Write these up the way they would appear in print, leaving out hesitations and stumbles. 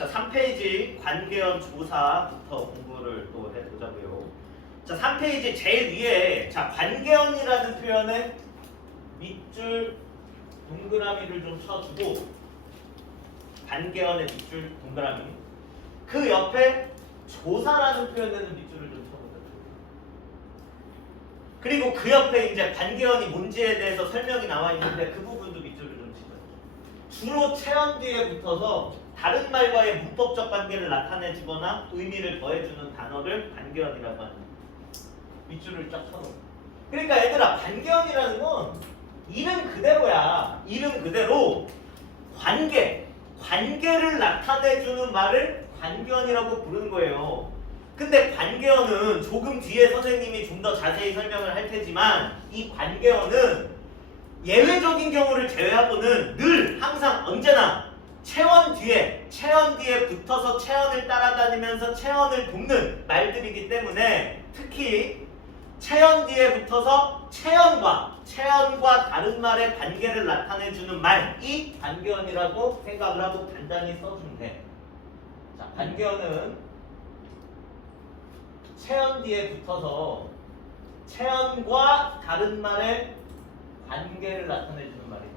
자, 3페이지 관계원 조사부터 공부를 또 해보자고요. 자, 3페이지 제일 위에 자 관계원이라는 표현에 밑줄 동그라미를 좀 쳐주고 관계원의 밑줄 동그라미 그 옆에 조사라는 표현에는 밑줄을 좀 쳐보자. 그리고 그 옆에 이제 관계원이 뭔지에 대해서 설명이 나와 있는데 그 부분도 밑줄을 좀 치자. 주로 체언 뒤에 붙어서 다른 말과의 문법적 관계를 나타내주거나 의미를 더해주는 단어를 관계원이라고 하는 밑줄을 쫙 쳐놓은. 그러니까 얘들아 관계원이라는 건 이름 그대로야. 이름 그대로 관계를 나타내주는 말을 관계원이라고 부르는 거예요. 근데 관계원은 조금 뒤에 선생님이 좀 더 자세히 설명을 할 테지만 이 관계원은 예외적인 경우를 제외하고는 늘 항상 언제나 체언 뒤에 붙어서 체언을 따라다니면서 체언을 돕는 말들이기 때문에 특히 체언 뒤에 붙어서 체언과 다른 말의 관계를 나타내주는 말이 관계원이라고 생각을 하고 간단히 써주면 돼. 자, 관계원은 체언 뒤에 붙어서 체언과 다른 말의 관계를 나타내주는 말이다.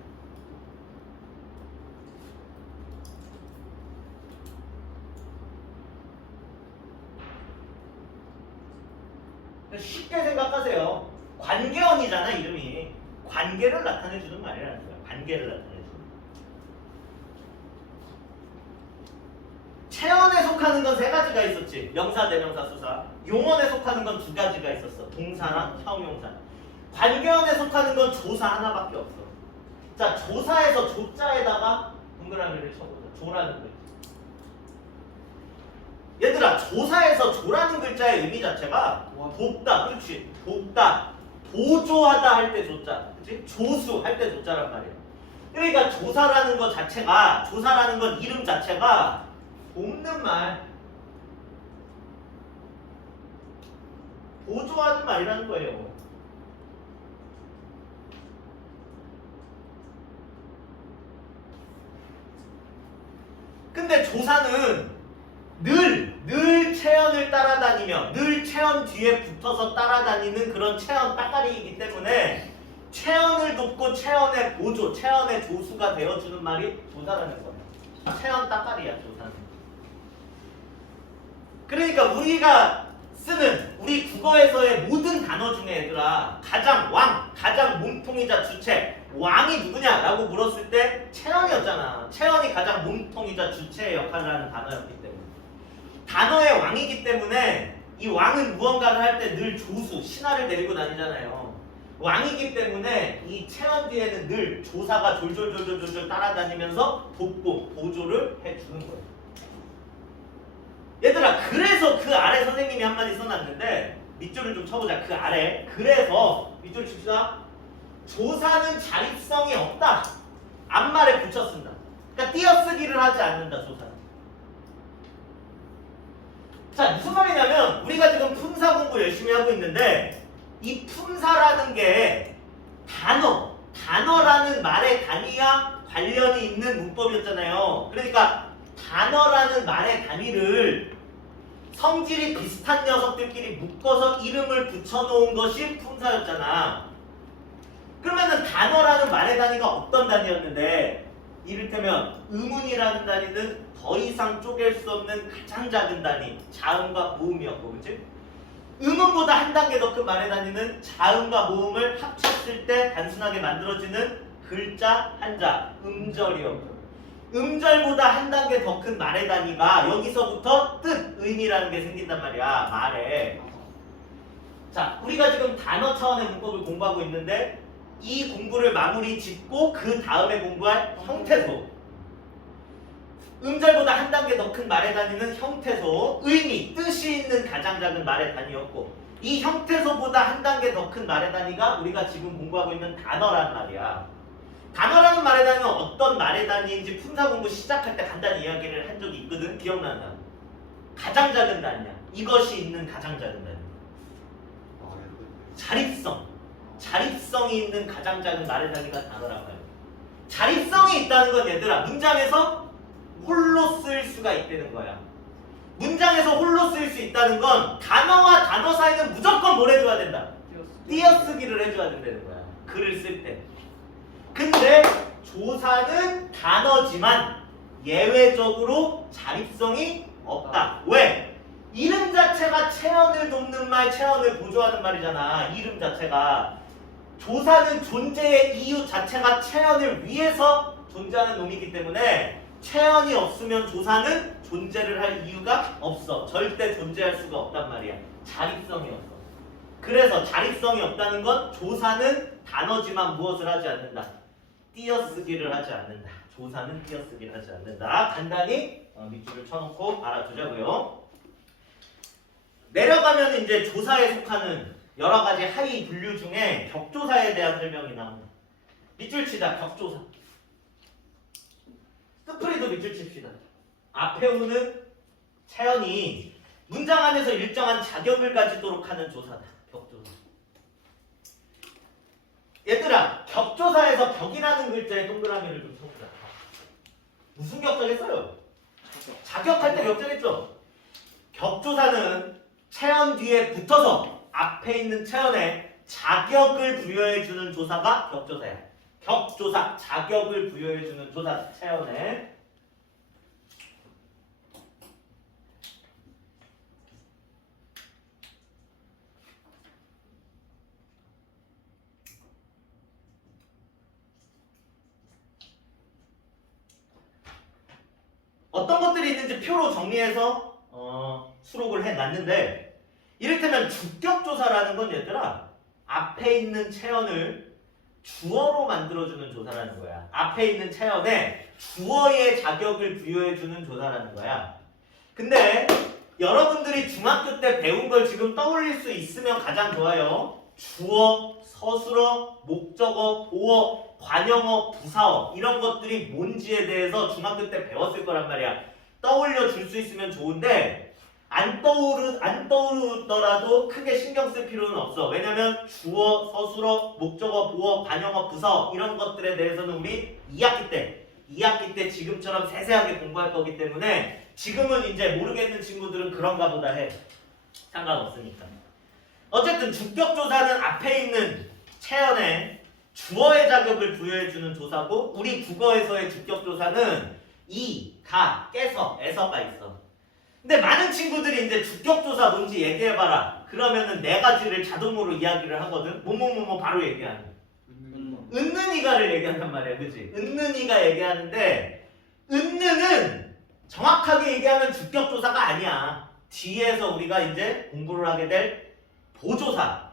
쉽게 생각하세요. 관계원이잖아 이름이. 관계를 나타내주는 말이라는 거야. 관계를 나타내주는. 체언에 속하는 건 세 가지가 있었지. 명사, 대명사, 수사. 용언에 속하는 건 두 가지가 있었어. 동사나 형용사. 관계원에 속하는 건 조사 하나밖에 없어. 자, 조사에서 조자에다가 동그라미를 쳐보자. 조라는 글자. 얘들아, 조사에서 조라는 글자의 의미 자체가 돕다, 그렇지? 돕다, 보조하다 할 때 조자, 그렇지? 조수 할 때 조자란 말이야. 그러니까 조사라는 것 자체가, 조사라는 건 이름 자체가 돕는 말, 보조하는 말이라는 거예요. 근데 조사는 늘 체언을 따라다니며 늘 체언 뒤에 붙어서 따라다니는 그런 체언 따까리이기 때문에 체언을 돕고 체언의 보조, 체언의 조수가 되어주는 말이 조사라는 거야. 체언 따까리야 조사는. 그러니까 우리가 쓰는 우리 국어에서의 모든 단어 중에 얘들아 가장 몸통이자 주체 왕이 누구냐라고 물었을 때 체언이었잖아. 체언이 가장 몸통이자 주체의 역할을 하는 단어였기 때문에 단어의 왕이기 때문에 이 왕은 무언가를 할 때 늘 조수, 신하를 데리고 다니잖아요. 왕이기 때문에 이 체언 뒤에는 늘 조사가 졸졸 따라다니면서 돕고 보조를 해주는 거예요. 얘들아 그래서 그 아래 선생님이 한마디 써놨는데 밑줄을 좀 쳐보자. 그 아래 그래서 밑줄 칩시다. 조사는 자립성이 없다. 앞말에 붙여 쓴다. 그러니까 띄어쓰기를 하지 않는다. 조사는. 자 무슨 말이냐면 우리가 지금 품사 공부 열심히 하고 있는데 이 품사라는 게 단어라는 말의 단위와 관련이 있는 문법이었잖아요. 그러니까 단어라는 말의 단위를 성질이 비슷한 녀석들끼리 묶어서 이름을 붙여놓은 것이 품사였잖아. 그러면은 단어라는 말의 단위가 어떤 단위였는데 이를테면 의문이라는 단위는 더 이상 쪼갤 수 없는 가장 작은 단위 자음과 모음이었고 그치? 의문보다 한 단계 더 큰 말의 단위는 자음과 모음을 합쳤을 때 단순하게 만들어지는 글자 한자 음절이었고 음절보다 한 단계 더 큰 말의 단위가 여기서부터 뜻, 의미라는 게 생긴단 말이야 말에. 자 우리가 지금 단어 차원의 문법을 공부하고 있는데 이 공부를 마무리 짓고 그 다음에 공부할 형태소 음절보다 한 단계 더 큰 말의 단위는 형태소 의미, 뜻이 있는 가장 작은 말의 단위였고 이 형태소보다 한 단계 더 큰 말의 단위가 우리가 지금 공부하고 있는 단어란 말이야. 단어라는 말의 단위는 어떤 말의 단위인지 품사 공부 시작할 때 간단히 이야기를 한 적이 있거든. 기억나나? 가장 작은 단위야. 이것이 있는 가장 작은 단위. 자립성이 있는 가장 작은 말의 단위가 단어라고 해요. 자립성이 있다는 건 얘들아 문장에서 홀로 쓸 수 수가 있다는 거야. 문장에서 홀로 쓰일 수 있다는 건 단어와 단어 사이는 무조건 뭘 해줘야 된다. 띄어쓰기를 해줘야 된다는 거야. 글을 쓸 때. 근데 조사는 단어지만 예외적으로 자립성이 없다. 왜? 이름 자체가 체언을 돕는 말, 체언을 보조하는 말이잖아. 이름 자체가. 조사는 존재의 이유 자체가 체언을 위해서 존재하는 놈이기 때문에 체언이 없으면 조사는 존재를 할 이유가 없어. 절대 존재할 수가 없단 말이야. 자립성이 없어. 그래서 자립성이 없다는 건 조사는 단어지만 무엇을 하지 않는다. 띄어쓰기를 하지 않는다. 조사는 띄어쓰기를 하지 않는다. 간단히 밑줄을 쳐놓고 알아두자고요. 내려가면 이제 조사에 속하는 여러 가지 하위 분류 중에 격조사에 대한 설명이 나옵니다. 밑줄 치자. 격조사. 스프리도 밑줄 칩시다. 앞에 오는 체언이 문장 안에서 일정한 자격을 가지도록 하는 조사다. 격조사. 얘들아, 격조사에서 격이라는 글자에 동그라미를 좀 쳐보자. 무슨 격자겠어요? 자격할 때 격자겠죠? 격조사는 체언 뒤에 붙어서 앞에 있는 체언에 자격을 부여해주는 조사가 격조사야. 격조사, 자격을 부여해주는 조사, 체언에. 어떤 것들이 있는지 표로 정리해서 수록을 해놨는데, 이를테면 주격조사라는 건 얘들아, 앞에 있는 체언을 주어로 만들어주는 조사라는 거야. 앞에 있는 체언에 주어의 자격을 부여해주는 조사라는 거야. 근데 여러분들이 중학교 때 배운 걸 지금 떠올릴 수 있으면 가장 좋아요. 주어, 서술어, 목적어, 보어, 관형어, 부사어 이런 것들이 뭔지에 대해서 중학교 때 배웠을 거란 말이야. 떠올려 줄 수 있으면 좋은데 안 떠오르더라도 크게 신경 쓸 필요는 없어. 왜냐면 주어, 서술어, 목적어, 보어, 관형어, 부사어 이런 것들에 대해서는 우리 2학기 때 지금처럼 세세하게 공부할 거기 때문에 지금은 이제 모르겠는 친구들은 그런가 보다 해. 상관없으니까. 어쨌든 주격조사는 앞에 있는 체언에 주어의 자격을 부여해주는 조사고, 우리 국어에서의 주격조사는 이, 가, 깨서, 에서가 있어. 근데 많은 친구들이 이제 주격조사 뭔지 얘기해봐라. 그러면은 네 가지를 자동으로 이야기를 하거든. 뭐뭐뭐뭐 바로 얘기하는. 은는이가를 얘기한단 말이야, 그치? 은는이가 얘기하는데 은는은 정확하게 얘기하면 주격조사가 아니야. 뒤에서 우리가 이제 공부를 하게 될 보조사에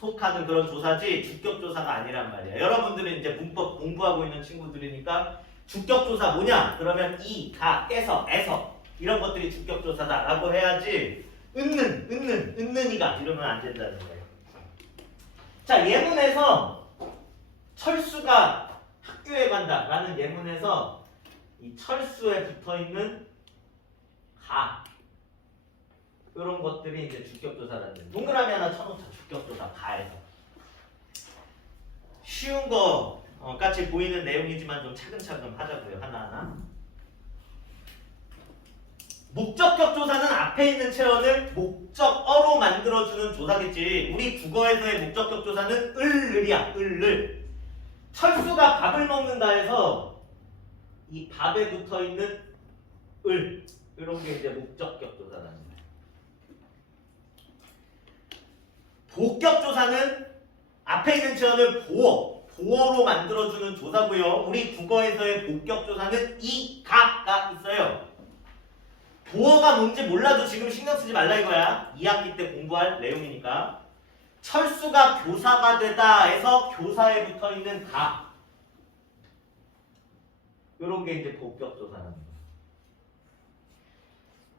속하는 그런 조사지 주격조사가 아니란 말이야. 여러분들은 이제 문법 공부하고 있는 친구들이니까 주격조사 뭐냐? 그러면 이, 가, 깨서, 에서 이런 것들이 주격조사다라고 해야지 은는이가 이러면 안 된다는 거예요. 자, 예문에서 철수가 학교에 간다라는 예문에서 이 철수에 붙어있는 가 이런 것들이 이제 주격조사라는 동그라미 하나 쳐놓자. 주격조사 가에서 쉬운 거 같이 보이는 내용이지만 좀 차근차근 하자고요. 하나하나. 목적격 조사는 앞에 있는 체언을 목적어로 만들어주는 조사겠지. 우리 국어에서의 목적격 조사는 을을이야. 을을. 철수가 밥을 먹는다 해서 이 밥에 붙어있는 을 이런 게 이제 목적격 조사라는 거야. 보격 조사는 앞에 있는 체언을 보어로 만들어주는 조사고요. 우리 국어에서의 보격 조사는 이, 가가 있어요. 보어가 뭔지 몰라도 지금 신경 쓰지 말라 이거야. 2학기 때 공부할 내용이니까. 철수가 교사가 되다 해서 교사에 붙어있는 가 이런 게 이제 보격 조사라는 거야.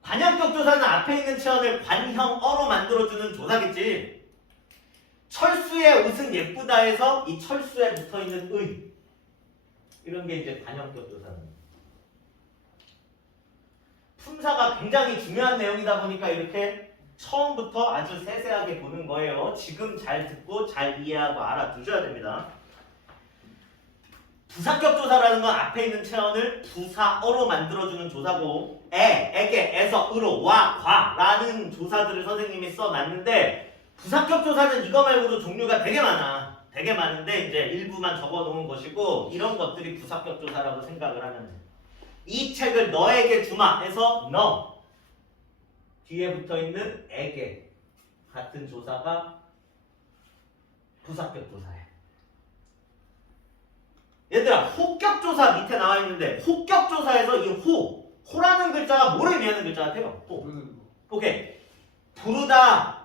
관형격 조사는 앞에 있는 체언을 관형어로 만들어주는 조사겠지. 철수의 옷은 예쁘다 해서 이 철수에 붙어있는 의 이런 게 이제 관형격 조사는 거야. 품사가 굉장히 중요한 내용이다 보니까 이렇게 처음부터 아주 세세하게 보는 거예요. 지금 잘 듣고 잘 이해하고 알아두셔야 됩니다. 부사격 조사라는 건 앞에 있는 체언을 부사어로 만들어주는 조사고 에게, 에서, 으로, 와, 과라는 조사들을 선생님이 써놨는데 부사격 조사는 이거 말고도 종류가 되게 많아. 되게 많은데 이제 일부만 적어놓은 것이고 이런 것들이 부사격 조사라고 생각을 하면 돼. 이 책을 너에게 주마 해서 너 뒤에 붙어있는 에게 같은 조사가 부사격 조사야. 얘들아 호격조사 밑에 나와 있는데 호격조사에서 이 호라는 글자가 뭐를 의미하는 글자 같아요? 호. 오케이. 부르다,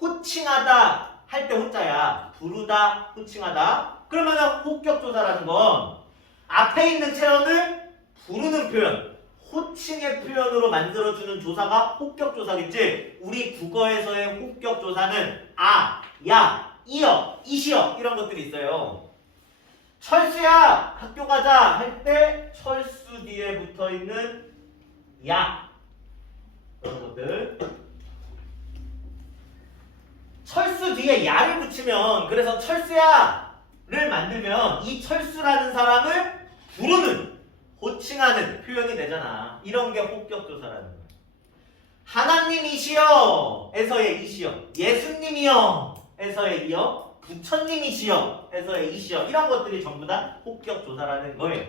호칭하다 할 때 호자야. 부르다, 호칭하다. 그러면은 호격조사라는 건 앞에 있는 체언을 부르는 표현, 호칭의 표현으로 만들어주는 조사가 호격조사겠지. 우리 국어에서의 호격조사는 아, 야, 이어, 이시어 이런 것들이 있어요. 철수야 학교 가자 할 때 철수 뒤에 붙어있는 야 이런 것들. 철수 뒤에 야를 붙이면 그래서 철수야를 만들면 이 철수라는 사람을 부르는 호칭하는 표현이 되잖아. 이런 게 호격조사라는 거야. 하나님이시여 에서의 이시여, 예수님이여 에서의 이여, 부처님이시여 에서의 이시여 이런 것들이 전부 다 호격조사라는 거예요.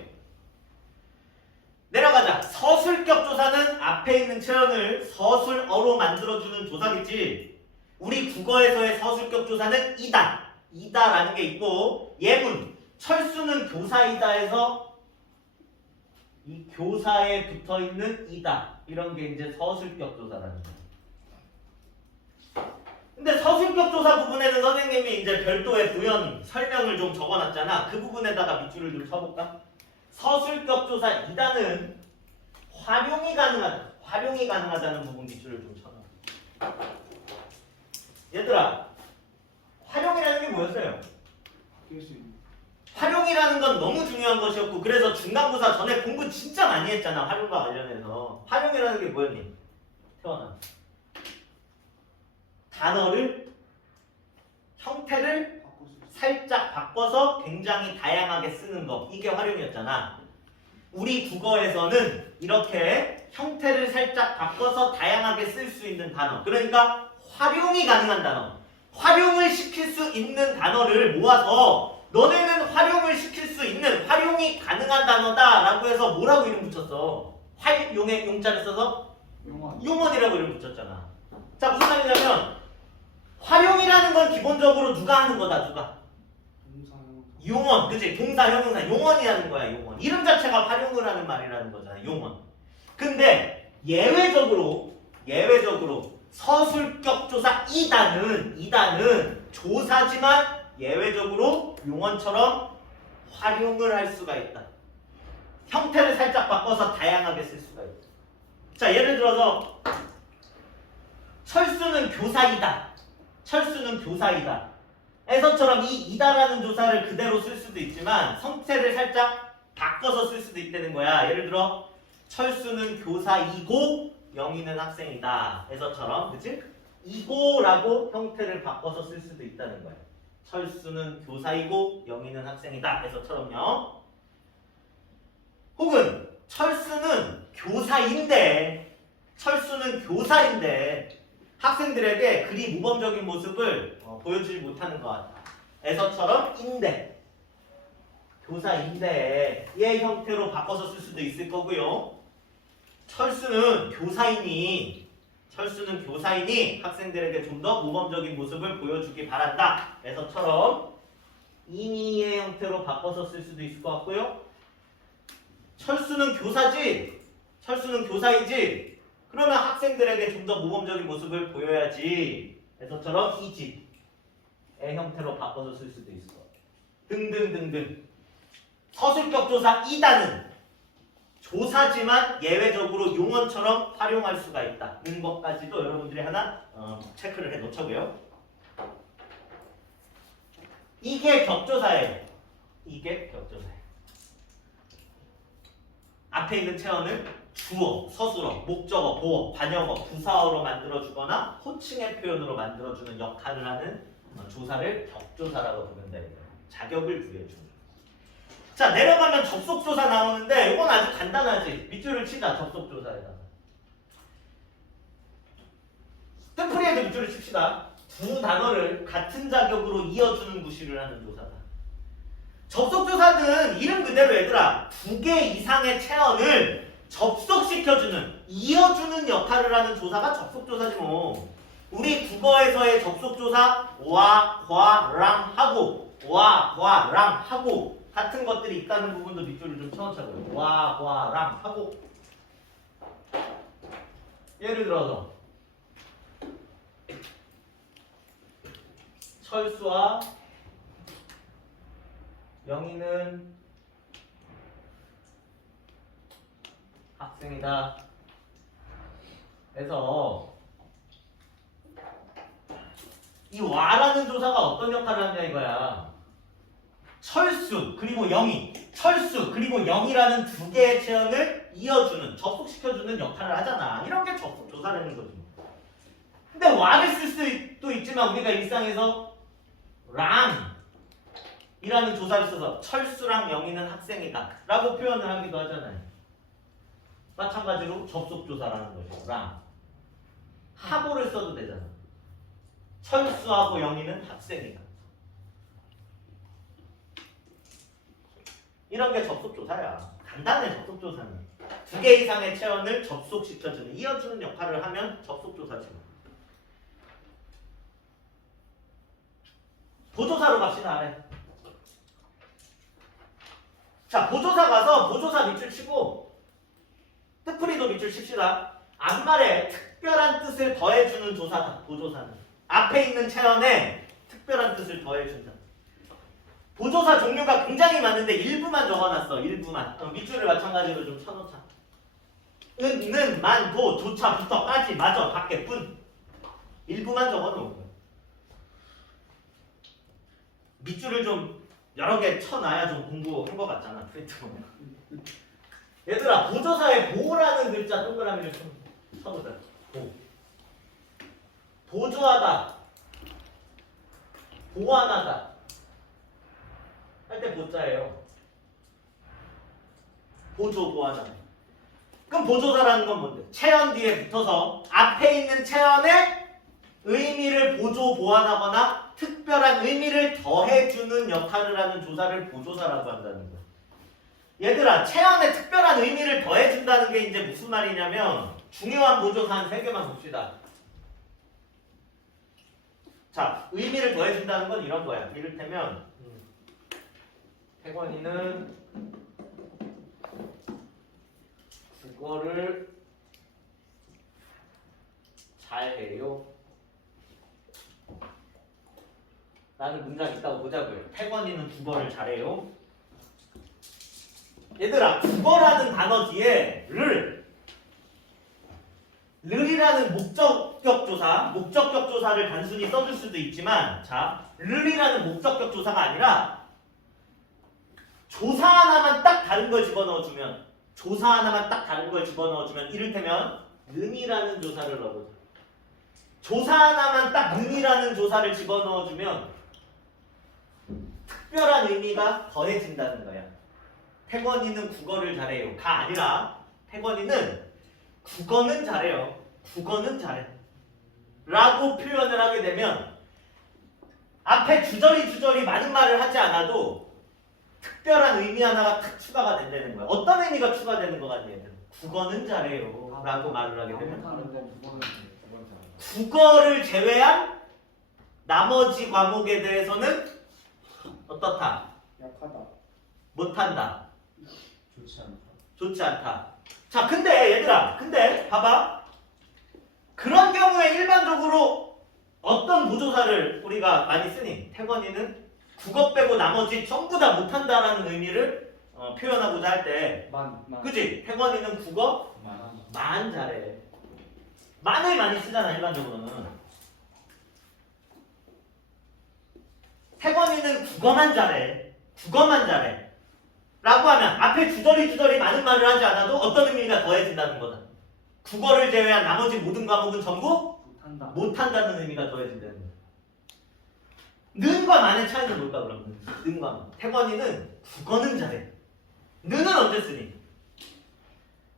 내려가자. 서술격 조사는 앞에 있는 체언을 서술어로 만들어주는 조사겠지. 우리 국어에서의 서술격 조사는 이다라는 게 있고 예문, 철수는 교사이다 해서 이 교사에 붙어있는 이다 이런 게 이제 서술격 조사라는 거예요. 근데 서술격 조사 부분에는 선생님이 이제 별도의 부연 설명을 좀 적어놨잖아. 그 부분에다가 밑줄을 좀 쳐볼까? 서술격 조사 2단은 활용이 가능하다는 부분 밑줄을 좀 쳐놔. 얘들아, 활용이라는 게 뭐였어요? 활용이라는 건 너무 중요한 것이었고 그래서 중간고사 전에 공부 진짜 많이 했잖아. 활용과 관련해서. 활용이라는 게 뭐였니? 태어나. 단어를 형태를 살짝 바꿔서 굉장히 다양하게 쓰는 거. 이게 활용이었잖아. 우리 국어에서는 이렇게 형태를 살짝 바꿔서 다양하게 쓸 수 있는 단어. 그러니까 활용이 가능한 단어. 활용을 시킬 수 있는 단어를 모아서 너네는 활용을 시킬 수 있는 활용이 가능한 단어다 라고 해서 뭐라고 이름 붙였어? 활용의 용자를 써서 용언이라고 이름 붙였잖아. 자, 무슨 말이냐면 활용이라는 건 기본적으로 누가 하는 거다. 누가? 용언. 그치? 동사, 형용사. 용언이라는 거야. 용언. 이름 자체가 활용을 하는 말이라는 거잖아. 용언. 근데 예외적으로 서술격 조사 2단은 조사지만 예외적으로 용언처럼 활용을 할 수가 있다. 형태를 살짝 바꿔서 다양하게 쓸 수가 있다. 자, 예를 들어서 철수는 교사이다. 에서처럼 이 이다라는 조사를 그대로 쓸 수도 있지만 형태를 살짝 바꿔서 쓸 수도 있다는 거야. 예를 들어 철수는 교사이고 영희는 학생이다. 에서처럼 그치? 이고라고 형태를 바꿔서 쓸 수도 있다는 거야. 철수는 교사이고 영희는 학생이다. 에서처럼요. 혹은 철수는 교사인데 학생들에게 그리 모범적인 모습을 보여주지 못하는 것 같다. 에서처럼 교사인데의 형태로 바꿔서 쓸 수도 있을 거고요. 철수는 교사이니 학생들에게 좀 더 모범적인 모습을 보여주기 바란다. 에서처럼 이니의 형태로 바꿔서 쓸 수도 있을 것 같고요. 철수는 교사이지. 그러면 학생들에게 좀 더 모범적인 모습을 보여야지. 에서처럼 이지의 형태로 바꿔서 쓸 수도 있을 것 같아요. 등등등등. 서술격 조사 2단은 조사지만 예외적으로 용언처럼 활용할 수가 있다는 것까지도 여러분들이 하나 체크를 해 놓자고요. 이게 격조사예요. 앞에 있는 체언을 주어, 서술어, 목적어, 보어, 반역어, 부사어로 만들어주거나 호칭의 표현으로 만들어주는 역할을 하는 조사를 격조사라고 부른다. 자격을 부여해주는. 자, 내려가면 접속조사 나오는데 이건 아주 간단하지. 밑줄을 치자, 접속조사에다가. 뜻풀이에도 밑줄을 칩시다. 두 단어를 같은 자격으로 이어주는 구실을 하는 조사다. 접속조사는 이름 그대로 얘들아, 두 개 이상의 체언을 접속시켜주는, 이어주는 역할을 하는 조사가 접속조사지 뭐. 우리 국어에서의 접속조사 와, 과, 랑 하고 와, 과, 랑 하고 같은 것들이 있다는 부분도 밑줄을 좀 쳐놓자고요. 와, 과, 랑 하고. 예를 들어서 철수와 영희는 학생이다. 그래서 이 와라는 조사가 어떤 역할을 하냐 이거야. 철수 그리고 영희, 철수 그리고 영희라는 두 개의 체언을 이어주는, 접속시켜주는 역할을 하잖아. 이런 게 접속조사라는 거지. 근데 와를 쓸 수도 있지만 우리가 일상에서 랑 이라는 조사를 써서 철수랑 영희는 학생이다 라고 표현을 하기도 하잖아요. 마찬가지로 접속조사라는 거죠. 랑 하고를 써도 되잖아. 철수하고 영희는 학생이다. 이런 게 접속조사야. 간단해. 접속조사는 두 개 이상의 체언을 접속시켜주는, 이어주는 역할을 하면 접속조사지. 보조사로 갑시다. 아래. 자, 보조사 가서 보조사 밑줄 치고 뜻풀이도 밑줄 칩시다. 앞말에 특별한 뜻을 더해주는 조사다. 보조사는 앞에 있는 체언에 특별한 뜻을 더해준다. 보조사 종류가 굉장히 많은데 일부만 적어놨어. 일부만. 밑줄을 마찬가지로 좀 쳐놓자. 은, 는, 만, 도, 조차, 부터까지, 마저, 밖에, 뿐. 일부만 적어놓은 거야. 밑줄을 좀 여러 개 쳐놔야 좀 공부한 것 같잖아. 프린트 보면. 얘들아, 보조사에 보라는 글자 동그라미를 쳐보자. 보. 보조하다, 보완하다 할 때 보자예요. 보조, 보완하다. 그럼 보조사라는 건 뭔데? 체언 뒤에 붙어서 앞에 있는 체언의 의미를 보조, 보완하거나 특별한 의미를 더해주는 역할을 하는 조사를 보조사라고 한다는 거야. 얘들아, 체언에 특별한 의미를 더해준다는 게 이제 무슨 말이냐면 중요한 보조사 한 3개만 봅시다. 자, 의미를 더해준다는 건 이런 거야. 이를테면 태권이는 국어를 잘해요 라는 문장이 있다고 보자고요. 태권이는 국어를 잘해요. 얘들아, 국어라는 단어 뒤에 르이라는 목적격 조사를 단순히 써줄 수도 있지만, 자, 르이라는 목적격 조사가 아니라 조사 하나만 딱 다른 걸 집어넣어주면, 이를테면 능이라는 조사를 넣어보자. 조사 하나만 딱 능이라는 조사를 집어넣어주면 특별한 의미가 더해진다는 거야. 태권이는 국어를 잘해요 가 아니라 태권이는 국어는 잘해요, 국어는 잘해 라고 표현을 하게 되면 앞에 주저리 많은 말을 하지 않아도 특별한 의미 하나가 탁 추가가 된다는 거야. 어떤 의미가 추가되는 것 같니? 국어는 잘해요 라고 말을 하게 되면 국어를 제외한 나머지 과목에 대해서는 어떻다? 약하다. 못한다. 좋지 않다. 좋지 않다. 자, 근데 얘들아, 봐봐. 그런 경우에 일반적으로 어떤 보조사를 우리가 많이 쓰니? 태권이는 국어 빼고 나머지 전부 다 못한다라는 의미를 표현하고자 할 때, 그지? 태권이는 국어 만 잘해. 만을 많이 쓰잖아, 일반적으로는. 태권이는 국어만 잘해 라고 하면 앞에 주저리 많은 말을 하지 않아도 어떤 의미가 더해진다는 거다. 국어를 제외한 나머지 모든 과목은 전부 못한다는 의미가 더해진다는 거다. 는과 만의 차이는 뭘까 그러면? 는과 만. 태권이는 국어는 잘해. 는은 언제 쓰니?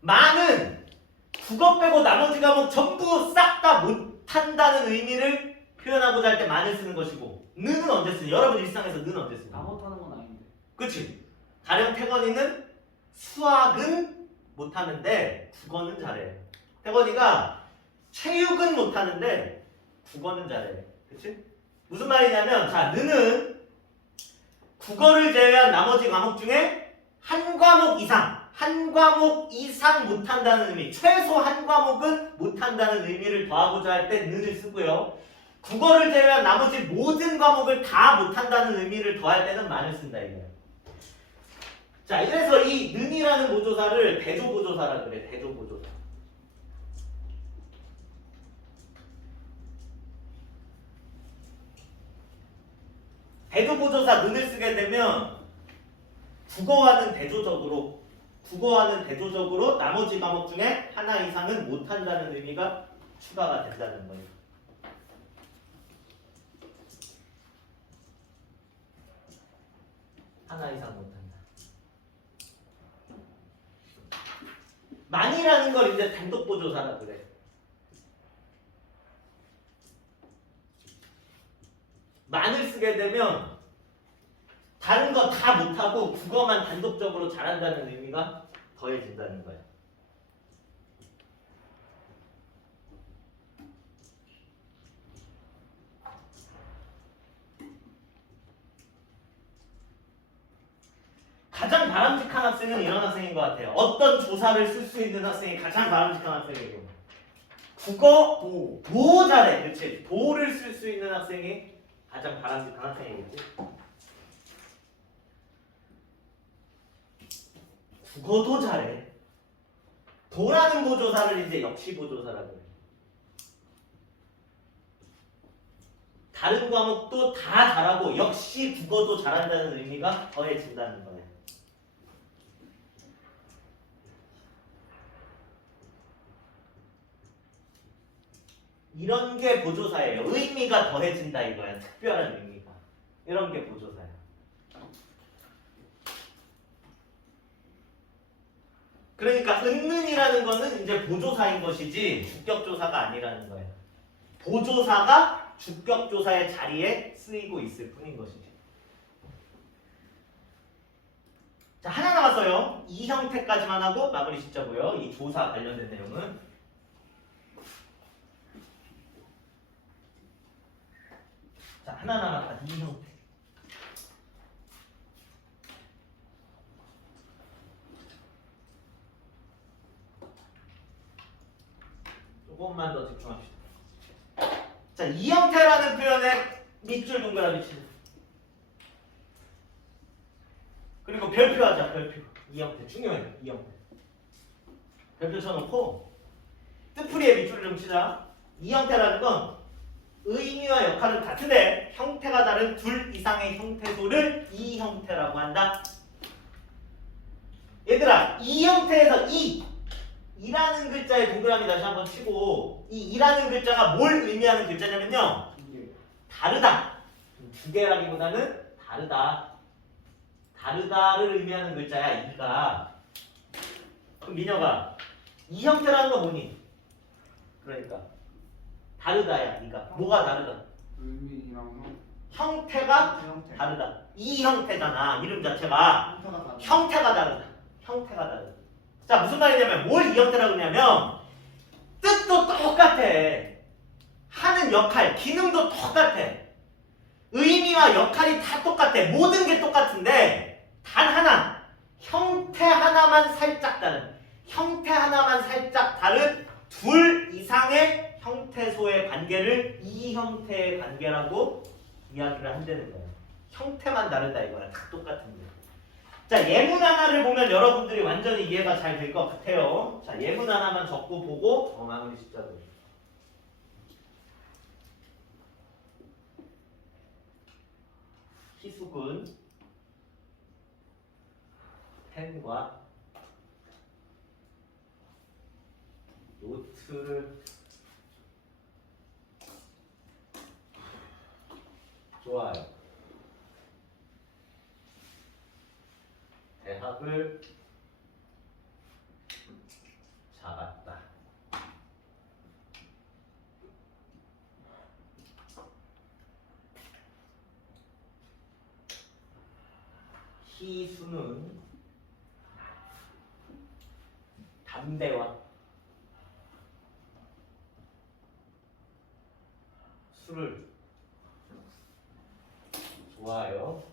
많은 국어 빼고 나머지 과목 전부 싹 다 못한다는 의미를 표현하고자 할 때 많을 쓰는 것이고 는은 언제 쓰니? 여러분 일상에서 는 언제 쓰니? 다 못하는 건 아닌데. 그치? 가령 태건이는 수학은 못하는데 국어는 잘해. 태건이가 체육은 못하는데 국어는 잘해. 그치? 무슨 말이냐면 자 는은 국어를 제외한 나머지 과목 중에 한 과목 이상 못한다는 의미, 최소 한 과목은 못한다는 의미를 더하고자 할 때 는을 쓰고요. 국어를 제외한 나머지 모든 과목을 다 못한다는 의미를 더할 때는 만을 쓴다 이거예요. 자, 이래서 이 는이라는 보조사를 대조보조사라 그래. 대조보조사. 대조보조사 는을 쓰게 되면 국어와는 대조적으로 나머지 과목 중에 하나 이상은 못한다는 의미가 추가가 된다는 거예요. 하나 이상 못한다. 만이라는 걸 이제 단독보조사라 그래. 만을 쓰게 되면 다른 거 다 못하고 국어만 단독적으로 잘한다는 의미가 더해진다는 거예요. 가장 바람직한 학생은 이런 학생인 것 같아요. 어떤 조사를 쓸 수 있는 학생이 가장 바람직한 학생이고 국어 도 잘해. 그렇지? 도를 쓸 수 있는 학생이 가장 바람직한 학생이겠지? 국어도 잘해. 도라는 보조사를 이제 역시 보조사라고 해요. 다른 과목도 다 잘하고 역시 국어도 잘한다는 의미가 더해진다는 거예요. 이런 게 보조사예요. 의미가 더해진다 이거야. 특별한 의미가. 이런 게 보조사예요. 그러니까 은는이라는 거는 이제 보조사인 것이지 주격조사가 아니라는 거예요. 보조사가 주격조사의 자리에 쓰이고 있을 뿐인 것이지. 자, 하나 남았어요. 이 형태까지만 하고 마무리 짓자고요. 이 조사 관련된 내용은. 자, 하나 남았다. 이 형태. 조금만 더 집중합시다. 자, 이 형태라는 표현에 밑줄 동그라미 치는. 그리고 별표하자. 별표. 이 형태 중요해요. 이 형태. 별표 쳐놓고 뜻풀이에 밑줄을 좀 치자. 이 형태라는 건 의미와 역할은 같은데 형태가 다른 둘 이상의 형태소를 이 형태라고 한다. 얘들아, 이 형태에서 이라는 글자에 동그라미 다시 한번 치고 이 이라는 글자가 뭘 의미하는 글자냐면요. 다르다. 두 개라기보다는 다르다. 다르다를 의미하는 글자야. 이가. 그럼 민혁아, 이 형태라는 건 뭐니? 그러니까 다르다야. 이가. 뭐가 다르다? 의미랑 형태가 형태. 다르다. 이 형태잖아. 이름 자체가 형태가 다르다. 형태가 다르다. 자, 무슨 말이냐면 뭘 이 형태라고 하냐면 뜻도 똑같아. 하는 역할, 기능도 똑같아. 의미와 역할이 다 똑같아. 모든 게 똑같은데 단 하나, 형태 하나만 살짝 다른, 형태 하나만 살짝 다른 둘 이상의 형태소의 관계를 이 형태의 관계라고 이야기를 한다는 거예요. 형태만 다르다 이거야. 다 똑같은데. 자, 예문 하나를 보면 여러분들이 완전히 이해가 잘 될 것 같아요. 자, 예문 하나만 적고 보고 마무리 짓자고요. 희숙은 펜과 노트를 좋아요. 대학 대학을 잡았다. 희수는 담배와 술을 좋아해요.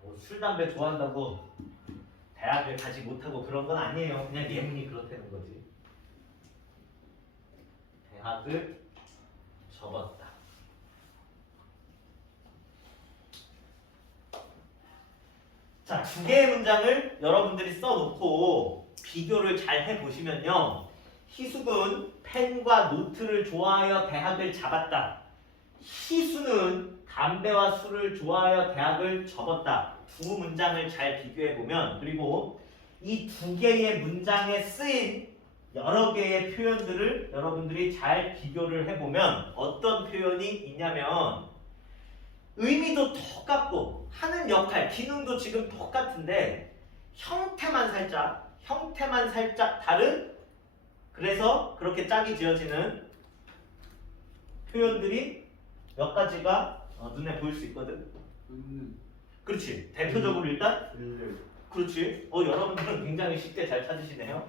뭐 술, 담배 좋아한다고 대학을 가지 못하고 그런 건 아니에요. 그냥 예문이 그렇다는 거지. 대학을 접었다. 자, 두 개의 문장을 여러분들이 써놓고 비교를 잘 해보시면요. 희숙은 펜과 노트를 좋아하여 대학을 잡았다. 희수는 담배와 술을 좋아하여 대학을 접었다. 두 문장을 잘 비교해보면, 그리고 이 두 개의 문장에 쓰인 여러 개의 표현들을 여러분들이 잘 비교를 해보면 어떤 표현이 있냐면 의미도 똑같고 하는 역할, 기능도 지금 똑같은데 형태만 살짝 다른, 그래서 그렇게 짝이 지어지는 표현들이 몇 가지가 눈에 보일 수 있거든. 그렇지. 대표적으로 일단 그렇지. 여러분들은 굉장히 쉽게 잘 찾으시네요.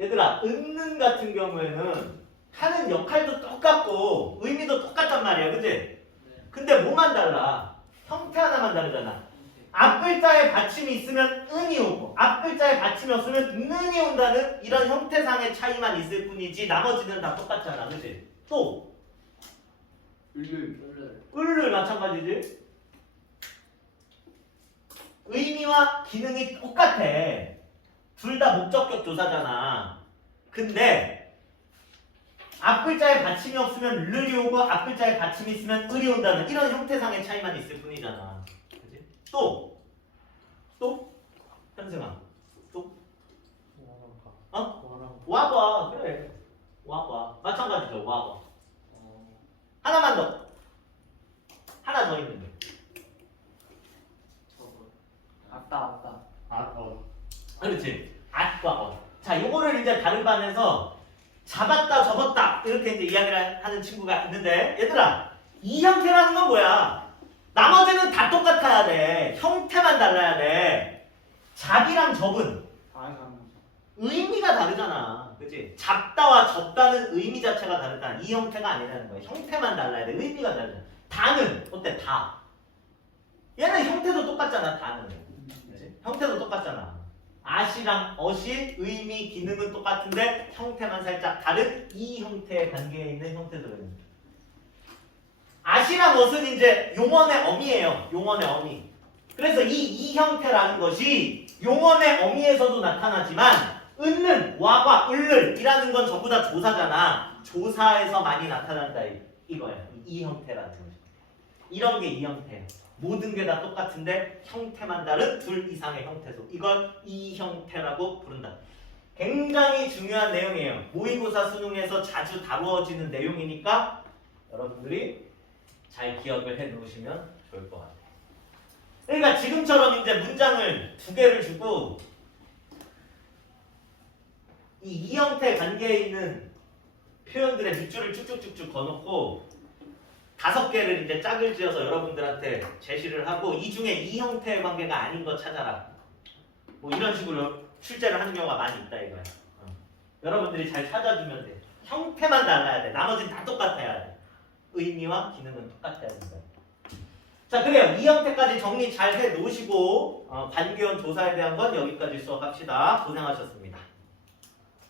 얘들아, 은는 같은 경우에는 하는 역할도 똑같고 의미도 똑같단 말이야, 그치? 근데 뭐만 달라? 형태 하나만 다르잖아. 앞글자에 받침이 있으면 은이 오고 앞글자에 받침이 없으면 는이 온다는 이런 형태상의 차이만 있을 뿐이지 나머지는 다 똑같잖아, 그치? 또 을을 마찬가지지. 의미와 기능이 똑같아. 둘 다 목적격 조사잖아. 근데 앞글자에 받침이 없으면 을이 오고 앞글자에 받침이 있으면 을이 온다는 이런 형태상의 차이만 있을 뿐이잖아. 그치? 또 현승아 또 와봐. 그래, 와봐. 마찬가지죠. 와봐. 하나만 더. 하나 더 있는데. 그렇지. at과 자, 요거를 이제 다른 반에서 잡았다, 접었다 이렇게 이제 이야기를 하는 친구가 있는데, 얘들아, 이 형태라는 건 뭐야? 나머지는 다 똑같아야 돼. 형태만 달라야 돼. 잡이랑 접은 의미가 다르잖아. 그치? 잡다와 접다는 의미 자체가 다르다. 이 형태가 아니라는 거야. 형태만 달라야 돼. 의미가 다르잖아. 다는 어때? 다. 얘는 형태도 똑같잖아. 다는. 그치? 형태도 똑같잖아. 아시랑 어시 의미, 기능은 똑같은데 형태만 살짝 다른 이 형태의 관계에 있는 형태들은. 아시랑 어는 이제 용언의 어미예요. 용언의 어미. 그래서 이 형태라는 것이 용언의 어미에서도 나타나지만 은는 와과 을을이라는 건 전부 다 조사잖아. 조사에서 많이 나타난다 이거야. 이 형태라는 거지. 이런 게 이 형태야. 모든 게 다 똑같은데 형태만 다른 둘 이상의 형태소. 이걸 이 형태라고 부른다. 굉장히 중요한 내용이에요. 모의고사 수능에서 자주 다루어지는 내용이니까 여러분들이 잘 기억을 해 놓으시면 좋을 것 같아요. 그러니까 지금처럼 이제 문장을 두 개를 주고 이 형태 관계에 있는 표현들의 밑줄을 쭉쭉쭉쭉 거놓고 5개를 이제 짝을 지어서 여러분들한테 제시를 하고 이 중에 이 형태의 관계가 아닌 거 찾아라. 뭐 이런 식으로 출제를 하는 경우가 많이 있다 이거야. 여러분들이 잘 찾아주면 돼. 형태만 달라야 돼. 나머지는 다 똑같아야 돼. 의미와 기능은 똑같아야 된다. 자, 그래요. 이 형태까지 정리 잘 해 놓으시고 관계원 조사에 대한 건 여기까지 수업합시다. 고생하셨습니다.